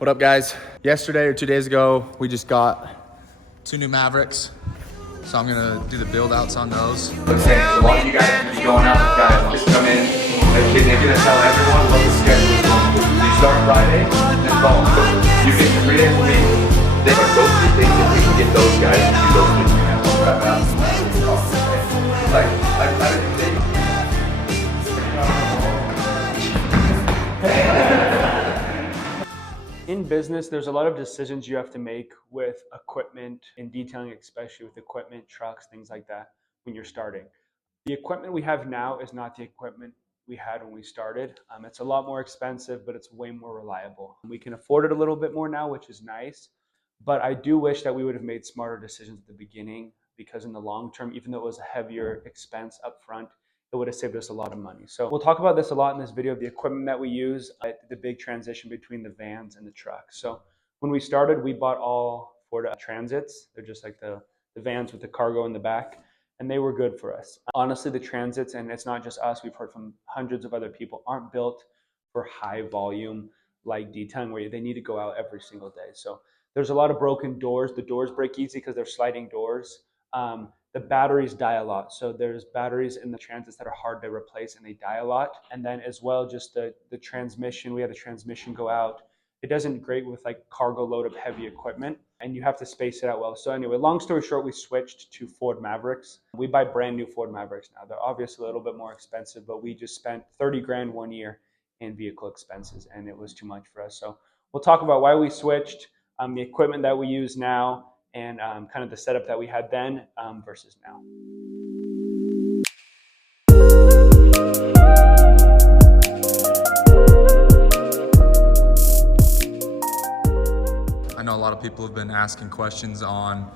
What up, guys? Yesterday or 2 days ago, we just got 2 new Mavericks. So I'm gonna do the build outs on those. A lot of you guys are gonna be going out with guys. Just come in. They're gonna tell everyone what the schedule is going to be. You start Friday, then boom. You get 3 days a week. They are those 3 things if we can get those guys to do those things. We're gonna wrap out. Like, I didn't think. In business, there's a lot of decisions you have to make with equipment, in detailing, especially with equipment, trucks, things like that, when you're starting. The equipment we have now is not the equipment we had when we started. It's a lot more expensive, but it's way more reliable. We can afford it a little bit more now, which is nice. But I do wish that we would have made smarter decisions at the beginning, because in the long term, even though it was a heavier expense up front, it would have saved us a lot of money. So we'll talk about this a lot in this video, the equipment that we use, the big transition between the vans and the trucks. So when we started, we bought all Ford Transits. They're just like the vans with the cargo in the back, and they were good for us. Honestly, the Transits, and it's not just us, we've heard from hundreds of other people, aren't built for high volume like detailing where they need to go out every single day. So there's a lot of broken doors. The doors break easy because they're sliding doors. The batteries die a lot. So there's batteries in the Transits that are hard to replace and they die a lot. And then as well, just the transmission, we had a transmission go out. It doesn't great with like cargo load of heavy equipment, and you have to space it out well. So anyway, long story short, we switched to Ford Mavericks. We buy brand new Ford Mavericks now. They're obviously a little bit more expensive, but we just spent 30 grand 1 year in vehicle expenses, and it was too much for us. So we'll talk about why we switched, the equipment that we use now, and kind of the setup that we had then versus now. I know a lot of people have been asking questions on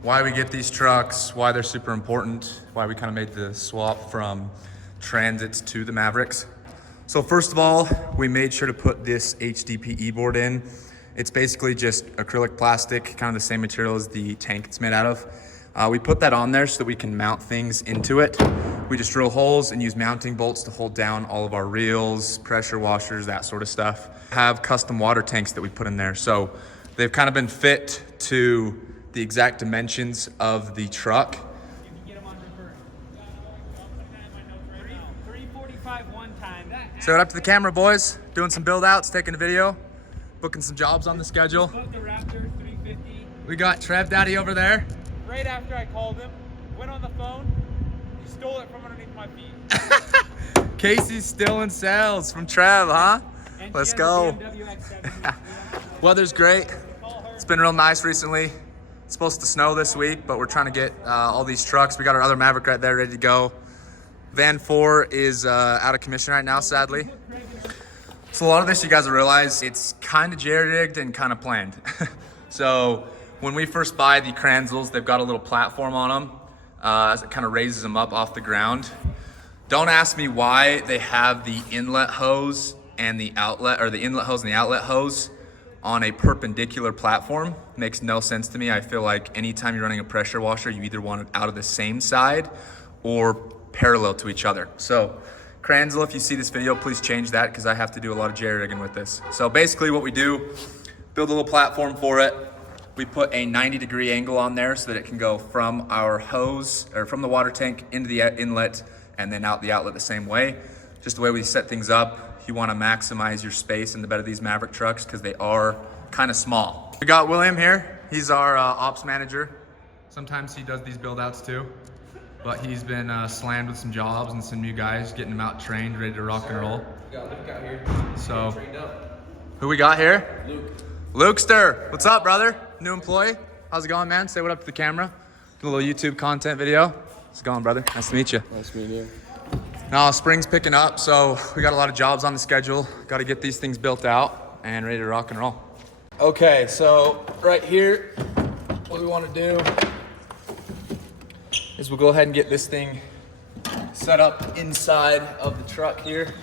why we get these trucks, why they're super important, why we kind of made the swap from Transits to the Mavericks. So first of all, we made sure to put this HDPE board in. It's basically just acrylic plastic, kind of the same material as the tank it's made out of. We put that on there so that we can mount things into it. We just drill holes and use mounting bolts to hold down all of our reels, pressure washers, that sort of stuff. Have custom water tanks that we put in there. So they've kind of been fit to the exact dimensions of the truck. You can get them on reverse. 345 one time. So up to the camera, boys. Doing some build outs, taking a video, booking some jobs on the schedule. Booked the Raptor 350. We got Trev Daddy over there. Right after I called him, went on the phone, he stole it from underneath my feet. Casey's still in sales from Trev, huh? And Let's she go. has a BMW X7. Weather's great. It's been real nice recently. It's supposed to snow this week, but we're trying to get all these trucks. We got our other Maverick right there ready to go. Van 4 is out of commission right now, sadly. So a lot of this, you guys will realize, it's kind of jerry-rigged and kind of planned. So when we first buy the Kranzels, they've got a little platform on them as it kind of raises them up off the ground. Don't ask me why they have the inlet hose and the outlet, or the inlet hose and the outlet hose on a perpendicular platform. Makes no sense to me. I feel like anytime you're running a pressure washer, you either want it out of the same side or parallel to each other. So Kranzel, if you see this video, please change that, because I have to do a lot of jerry rigging with this. So basically what we do, build a little platform for it. We put a 90-degree angle on there so that it can go from our hose, or from the water tank into the inlet and then out the outlet the same way. Just the way we set things up. You want to maximize your space in the bed of these Maverick trucks because they are kind of small. We got William here. He's our ops manager. Sometimes he does these build outs too, but he's been slammed with some jobs and some new guys, getting them out trained, ready to rock and roll. We got Luke out here. So, Trained up. who we got here? Luke. Lukester. What's up, brother? New employee. How's it going, man? Say what up to the camera. Do a little YouTube content video. How's it going, brother? Nice to meet you. Nice meeting you. Now, spring's picking up, so we got a lot of jobs on the schedule. Got to get these things built out and ready to rock and roll. Okay, so right here, what we want to do is we'll go ahead and get this thing set up inside of the truck here.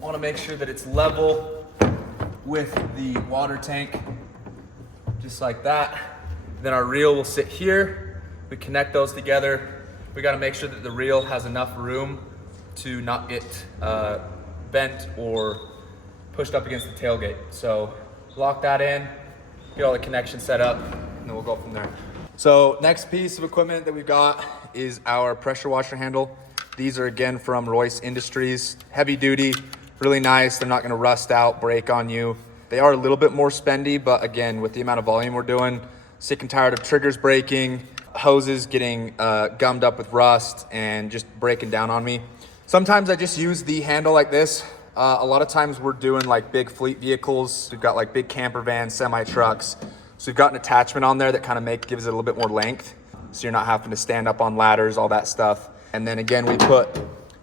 Want to make sure that it's level with the water tank, just like that. Then our reel will sit here. We connect those together. We got to make sure that the reel has enough room to not get bent or pushed up against the tailgate. So lock that in, get all the connections set up, and then we'll go from there. So next piece of equipment that we've got is our pressure washer handle. These are again from Royce Industries, heavy duty, really nice. They're not gonna rust out, break on you. They are a little bit more spendy, but again, with the amount of volume we're doing, sick and tired of triggers breaking, hoses getting gummed up with rust and just breaking down on me. Sometimes I just use the handle like this. A lot of times we're doing like big fleet vehicles. We've got like big camper vans, semi trucks. So we've got an attachment on there that kind of gives it a little bit more length. So you're not having to stand up on ladders, all that stuff. And then again, we put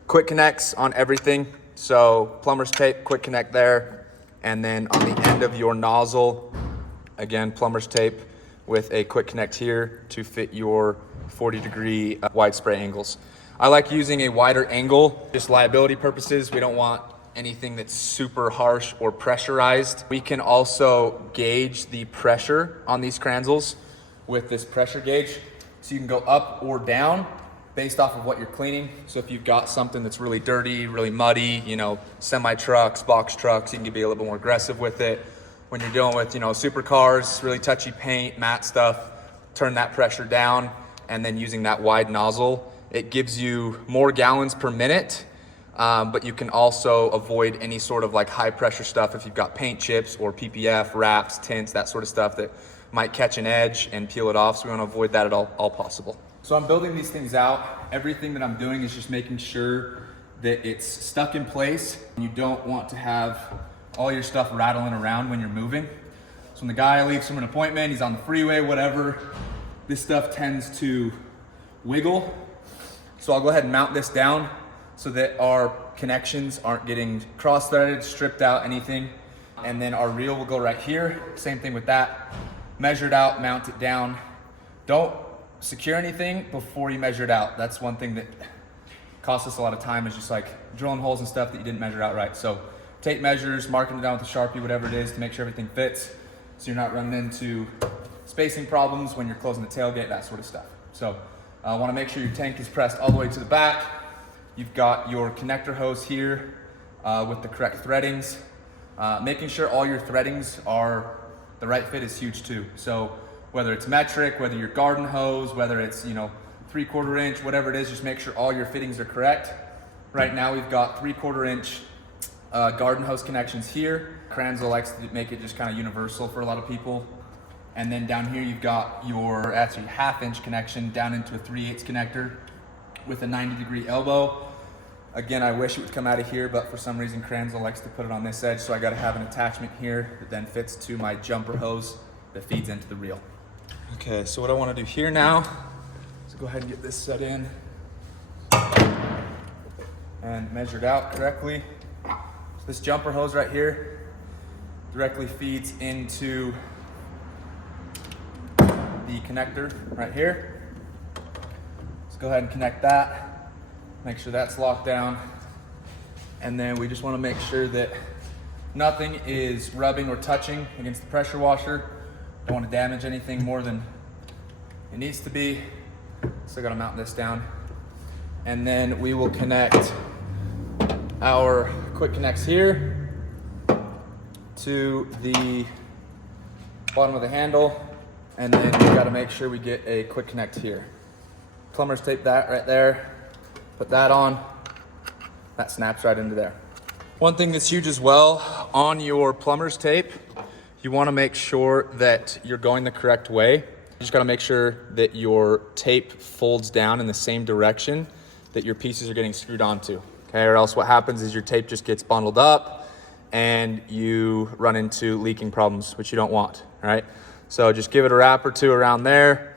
quick connects on everything. So plumber's tape, quick connect there. And then on the end of your nozzle, again, plumber's tape with a quick connect here to fit your 40-degree wide spray angles. I like using a wider angle, just liability purposes. We don't want anything that's super harsh or pressurized. We can also gauge the pressure on these Kranzels with this pressure gauge. So you can go up or down based off of what you're cleaning. So if you've got something that's really dirty, really muddy, you know, semi trucks, box trucks, you can be a little bit more aggressive with it. When you're dealing with, you know, supercars, really touchy paint, matte stuff, turn that pressure down, and then using that wide nozzle, it gives you more gallons per minute, but you can also avoid any sort of like high pressure stuff if you've got paint chips or PPF, wraps, tints, that sort of stuff that might catch an edge and peel it off. So we want to avoid that at all possible. So I'm building these things out. Everything that I'm doing is just making sure that it's stuck in place. You don't want to have all your stuff rattling around when you're moving. So when the guy leaves from an appointment, he's on the freeway, whatever, this stuff tends to wiggle. So I'll go ahead and mount this down so that our connections aren't getting cross-threaded, stripped out, anything. And then our reel will go right here. Same thing with that. Measure it out, mount it down. Don't secure anything before you measure it out. That's one thing that costs us a lot of time, is just like drilling holes and stuff that you didn't measure out right. So tape measures, marking it down with a Sharpie, whatever it is, to make sure everything fits, so you're not running into spacing problems when you're closing the tailgate, that sort of stuff. So I want to make sure your tank is pressed all the way to the back. You've got your connector hose here with the correct threadings. Making sure all your threadings are the right fit is huge too. So whether it's metric, whether your garden hose, whether it's, you know, 3/4 inch, whatever it is, just make sure all your fittings are correct. Right now we've got 3/4 inch garden hose connections here. Kranzel likes to make it just kind of universal for a lot of people. And then down here you've got your actually 1/2 inch connection down into a 3/8 connector with a 90-degree elbow. Again, I wish it would come out of here, but for some reason Kranzel likes to put it on this edge, so I got to have an attachment here that then fits to my jumper hose that feeds into the reel. Okay, so what I want to do here now is go ahead and get this set in and measured out correctly. So this jumper hose right here directly feeds into the connector right here. Let's go ahead and connect that. Make sure that's locked down. And then we just want to make sure that nothing is rubbing or touching against the pressure washer. Don't want to damage anything more than it needs to be. Still got to mount this down. And then we will connect our quick connects here to the bottom of the handle. And then we got to make sure we get a quick connect here. Plumber's tape that right there. Put that on. That snaps right into there. One thing that's huge as well, on your plumber's tape, you want to make sure that you're going the correct way. You just got to make sure that your tape folds down in the same direction that your pieces are getting screwed onto. Okay, or else what happens is your tape just gets bundled up and you run into leaking problems, which you don't want. All right, so just give it a wrap or two around there,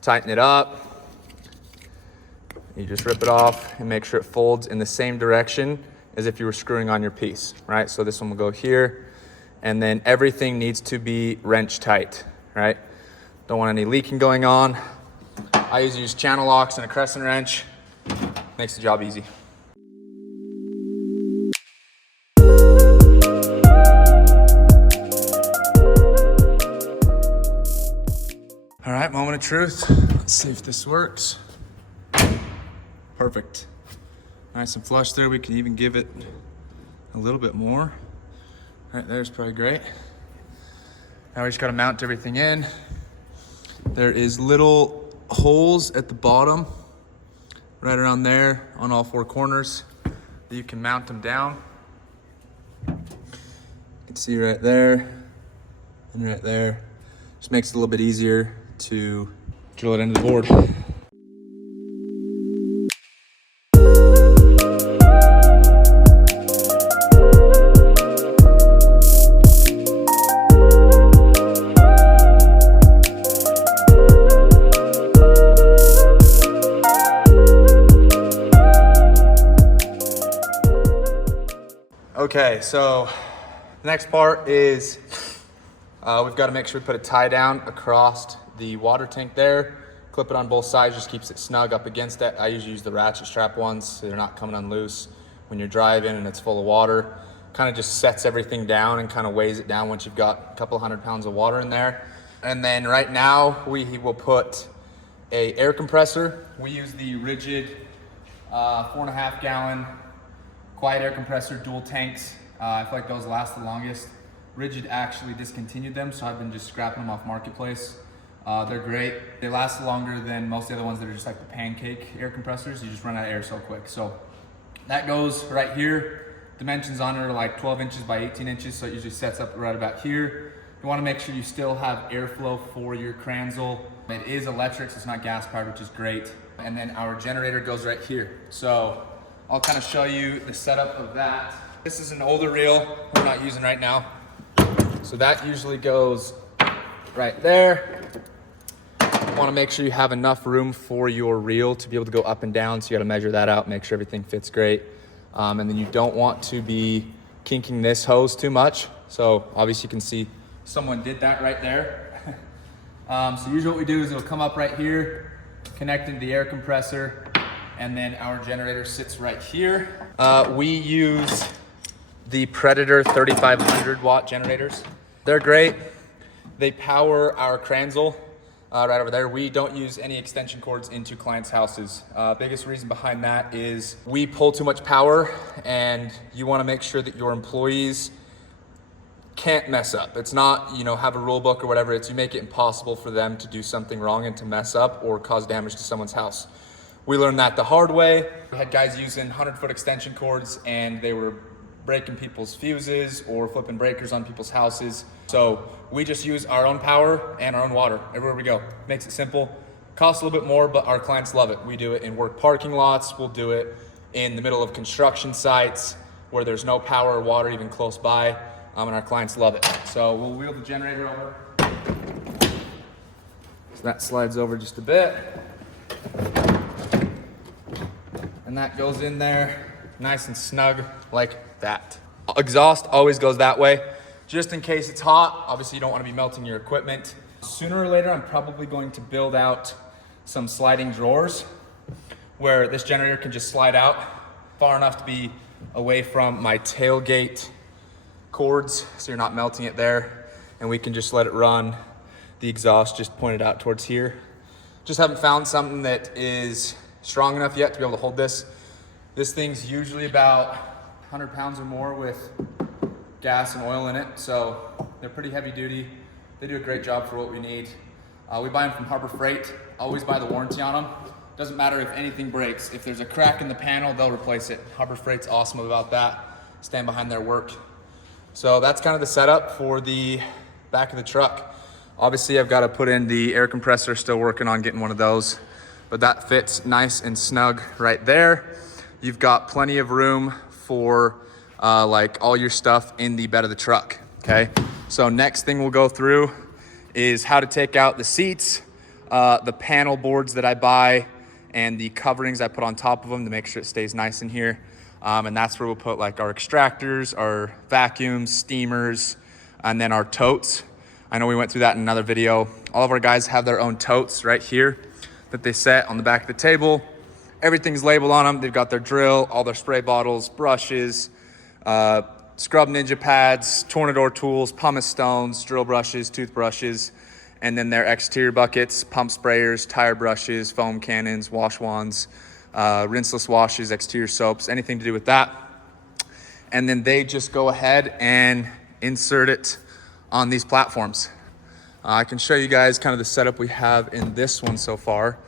tighten it up. You just rip it off and make sure it folds in the same direction as if you were screwing on your piece, right? So this one will go here, and then everything needs to be wrench tight, right? Don't want any leaking going on. I usually use channel locks and a crescent wrench. Makes the job easy. All right, moment of truth. Let's see if this works. Perfect. Nice and flush there. We can even give it a little bit more. Right there's probably great. Now we just gotta mount everything in. There is little holes at the bottom, right around there on all four corners that you can mount them down. You can see right there and right there. Just makes it a little bit easier to drill it into the board. Okay, so the next part is we've got to make sure we put a tie down across the water tank there. Clip it on both sides, just keeps it snug up against it. I usually use the ratchet strap ones so they're not coming unloose when you're driving and it's full of water. Kind of just sets everything down and kind of weighs it down once you've got a couple 100 pounds of water in there. And then right now we will put a air compressor. We use the Rigid 4.5 gallon quiet air compressor, dual tanks. I feel like those last the longest. Rigid actually discontinued them, so I've been just scrapping them off Marketplace. They're great. They last longer than most of the other ones that are just like the pancake air compressors. You just run out of air so quick. So that goes right here. Dimensions on it are like 12 inches by 18 inches, so it usually sets up right about here. You want to make sure you still have airflow for your Kranzel. It is electric, so it's not gas powered, which is great. And then our generator goes right here. So I'll kind of show you the setup of that. This is an older reel we're not using right now. So that usually goes right there. You want to make sure you have enough room for your reel to be able to go up and down. So you got to measure that out, make sure everything fits great. And then you don't want to be kinking this hose too much. So obviously you can see someone did that right there. So usually what we do is it'll come up right here, connect into the air compressor, and then our generator sits right here. We use the Predator 3500 watt generators. They're great. They power our Kranzel right over there. We don't use any extension cords into clients' houses. Biggest reason behind that is we pull too much power, and you want to make sure that your employees can't mess up. It's not, have a rule book or whatever. It's you make it impossible for them to do something wrong and to mess up or cause damage to someone's house. We learned that the hard way. We had guys using 100-foot extension cords and they were breaking people's fuses or flipping breakers on people's houses. So we just use our own power and our own water everywhere we go. Makes it simple. Costs a little bit more, but our clients love it. We do it in work parking lots. We'll do it in the middle of construction sites where there's no power or water even close by, and our clients love it. So we'll wheel the generator over. So that slides over just a bit. And that goes in there nice and snug like that. Exhaust always goes that way, just in case it's hot. Obviously you don't want to be melting your equipment. Sooner or later, I'm probably going to build out some sliding drawers where this generator can just slide out far enough to be away from my tailgate cords, so you're not melting it there, and we can just let it run. The exhaust just pointed out towards here. Just haven't found something that is strong enough yet to be able to hold this. This thing's usually about 100 pounds or more with gas and oil in it, so they're pretty heavy duty. They do a great job for what we need. We buy them from Harbor Freight. Always buy the warranty on them. Doesn't matter if anything breaks. If there's a crack in the panel, they'll replace it. Harbor Freight's awesome about that. Stand behind their work. So that's kind of the setup for the back of the truck. Obviously, I've got to put in the air compressor. Still working on getting one of those, but that fits nice and snug right there. You've got plenty of room for like all your stuff in the bed of the truck, okay? So next thing we'll go through is how to take out the seats, the panel boards that I buy, and the coverings I put on top of them to make sure it stays nice in here. And that's where we'll put like our extractors, our vacuums, steamers, and then our totes. I know we went through that in another video. All of our guys have their own totes right here that they set on the back of the table. Everything's labeled on them. They've got their drill, all their spray bottles, brushes, Scrub Ninja pads, Tornador tools, pumice stones, drill brushes, toothbrushes, and then their exterior buckets, pump sprayers, tire brushes, foam cannons, wash wands, rinseless washes, exterior soaps, anything to do with that. And then they just go ahead and insert it on these platforms. I can show you guys kind of the setup we have in this one so far.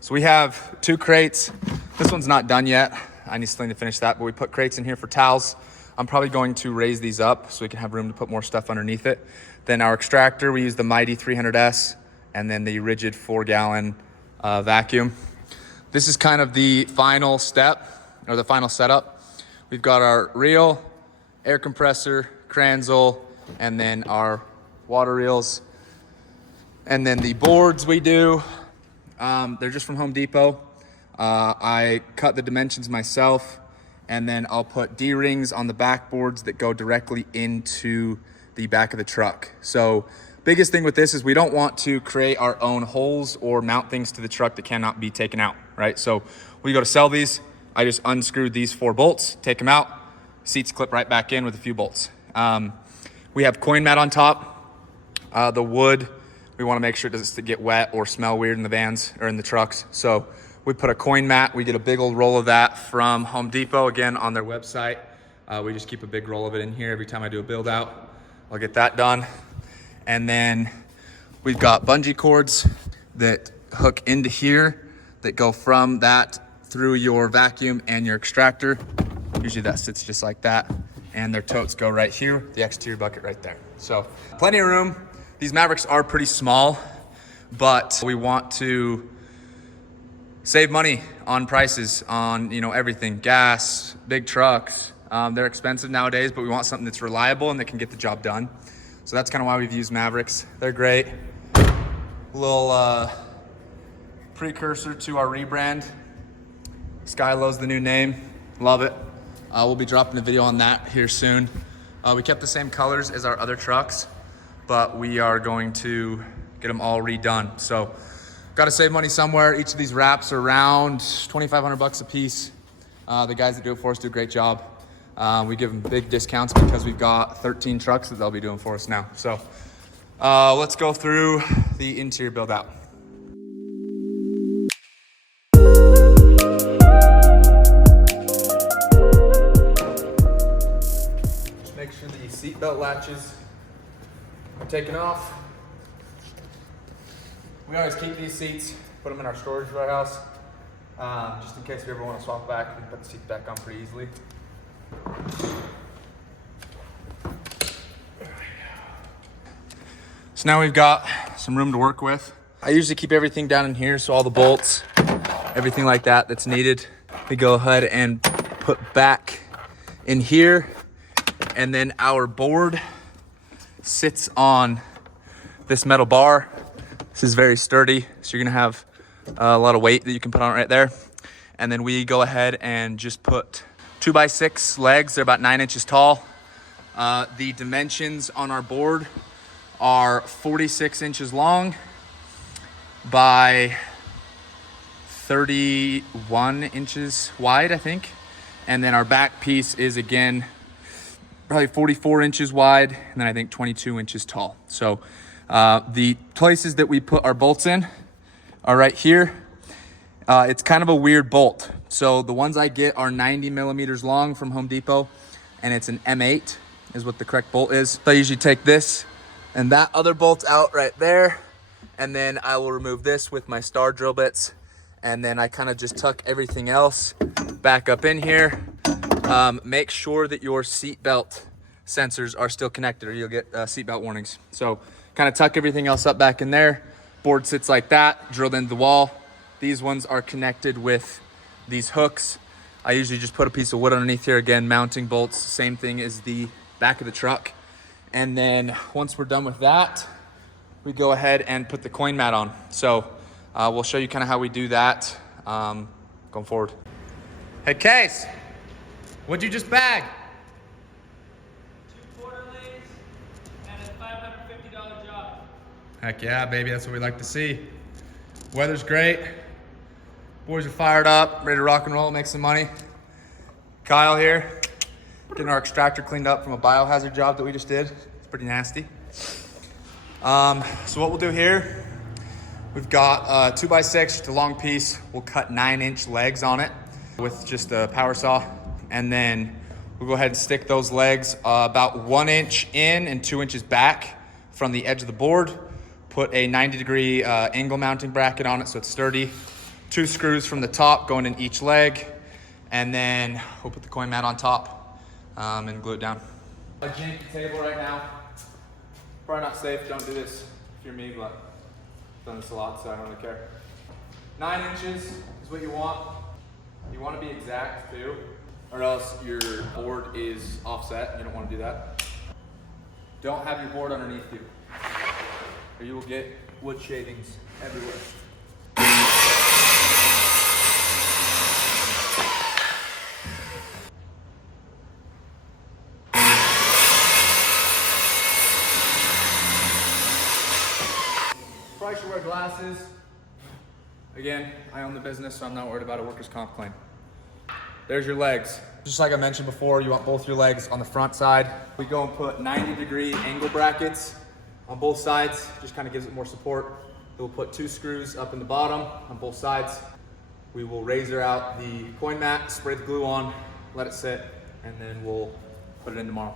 So we have 2 crates. This one's not done yet. I still need to finish that, but we put crates in here for towels. I'm probably going to raise these up so we can have room to put more stuff underneath it. Then our extractor, we use the Mighty 300S, and then the Rigid 4-gallon vacuum. This is kind of the final step, or the final setup. We've got our reel, air compressor, Kranzel, and then our water reels. And then the boards we do, they're just from Home Depot. I cut the dimensions myself, and then I'll put D-rings on the backboards that go directly into the back of the truck. So biggest thing with this is we don't want to create our own holes or mount things to the truck that cannot be taken out, right? So when you go to sell these, I just unscrewed these 4 bolts, take them out, seats clip right back in with a few bolts. We have coin mat on top. The wood, we want to make sure it doesn't get wet or smell weird in the vans or in the trucks. So we put a coin mat. We did a big old roll of that from Home Depot, again, on their website. We just keep a big roll of it in here every time I do a build out. I'll get that done. And then we've got bungee cords that hook into here that go from that through your vacuum and your extractor. Usually that sits just like that. And their totes go right here, the exterior bucket right there. So plenty of room. These Mavericks are pretty small, but we want to save money on prices on, everything, gas, big trucks. They're expensive nowadays, but we want something that's reliable and that can get the job done. So that's kind of why we've used Mavericks. They're great. A little precursor to our rebrand. Skylo's the new name. Love it. We'll be dropping a video on that here soon. We kept the same colors as our other trucks, but we are going to get them all redone. So got to save money somewhere. Each of these wraps are around $2,500 a piece. The guys that do it for us do a great job. We give them big discounts because we've got 13 trucks that they'll be doing for us now. So let's go through the interior build out. Just make sure the seatbelt latches are taken off. We always keep these seats, put them in our storage warehouse, just in case we ever want to swap back and put the seats back on pretty easily. So now we've got some room to work with. I usually keep everything down in here, so all the bolts, everything like that that's needed, we go ahead and put back in here. And then our board sits on this metal bar. This is very sturdy, so you're gonna have a lot of weight that you can put on it right there. And then we go ahead and just put 2x6 legs. They're about 9 inches tall. The dimensions on our board are 46 inches long by 31 inches wide, I think. And then our back piece is, again, probably 44 inches wide, and then I think 22 inches tall. So the places that we put our bolts in are right here. It's kind of a weird bolt. So the ones I get are 90 millimeters long from Home Depot, and it's an M8 is what the correct bolt is. So I usually take this and that other bolt out right there, and then I will remove this with my star drill bits, and then I kind of just tuck everything else back up in here. Make sure that your seatbelt sensors are still connected, or you'll get seatbelt warnings. So kind of tuck everything else up back in there. Board sits like that, drilled into the wall. These ones are connected with these hooks. I usually just put a piece of wood underneath here, again, mounting bolts, same thing as the back of the truck. And then once we're done with that, we go ahead and put the coin mat on. So we'll show you kind of how we do that going forward. Hey, Case, what'd you just bag? 2 quarter lays and a $550 job. Heck yeah, baby, that's what we like to see. Weather's great. Boys are fired up, ready to rock and roll, make some money. Kyle here, getting our extractor cleaned up from a biohazard job that we just did. It's pretty nasty. So what we'll do here, we've got 2x6, just a long piece. We'll cut 9-inch legs on it with just a power saw. And then We'll go ahead and stick those legs about 1 inch in and 2 inches back from the edge of the board. Put a 90-degree angle mounting bracket on it so it's sturdy. 2 screws from the top going in each leg. And then we'll put the coin mat on top and glue it down. A janky table right now. Probably not safe, don't do this if you're me, but I've done this a lot, so I don't really care. 9 inches is what you want. You want to be exact too, or else your board is offset. You don't want to do that. Don't have your board underneath you, or you will get wood shavings everywhere. Probably should wear glasses. Again, I own the business, so I'm not worried about a workers' comp claim. There's your legs. Just like I mentioned before, you want both your legs on the front side. We go and put 90-degree angle brackets on both sides. Just kind of gives it more support. Then we'll put 2 screws up in the bottom on both sides. We will razor out the coin mat, spray the glue on, let it sit, and then we'll put it in tomorrow.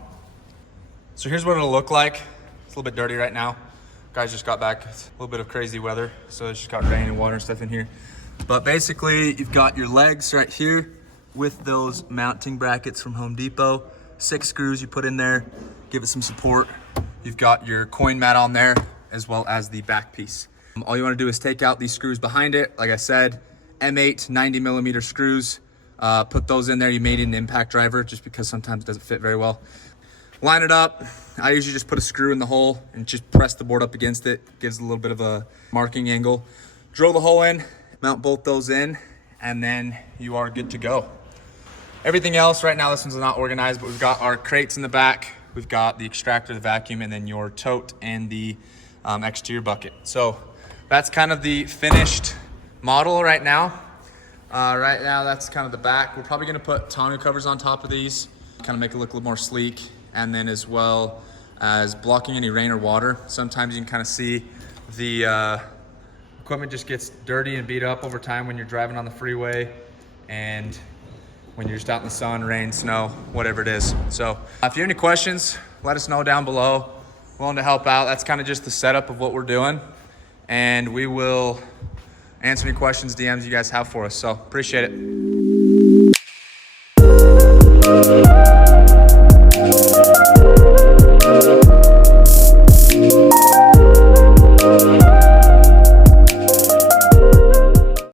So here's what it'll look like. It's a little bit dirty right now. Guys just got back. It's a little bit of crazy weather, so it's just got rain and water and stuff in here. But basically, you've got your legs right here with those mounting brackets from Home Depot. 6 screws you put in there, give it some support. You've got your coin mat on there, as well as the back piece. All you wanna do is take out these screws behind it. Like I said, M8 90mm screws. Put those in there. You may need an impact driver just because sometimes it doesn't fit very well. Line it up. I usually just put a screw in the hole and just press the board up against it. Gives a little bit of a marking angle. Drill the hole in, mount both those in, and then you are good to go. Everything else right now, this one's not organized, but we've got our crates in the back. We've got the extractor, the vacuum, and then your tote and the exterior bucket. So that's kind of the finished model right now. Right now, that's kind of the back. We're probably gonna put tonneau covers on top of these, kind of make it look a little more sleek, and then as well as blocking any rain or water. Sometimes you can kind of see the equipment just gets dirty and beat up over time when you're driving on the freeway and when you're just out in the sun, rain, snow, whatever it is. So if you have any questions, let us know down below. Willing to help out. That's kind of just the setup of what we're doing. And we will answer any questions, DMs you guys have for us. So appreciate it.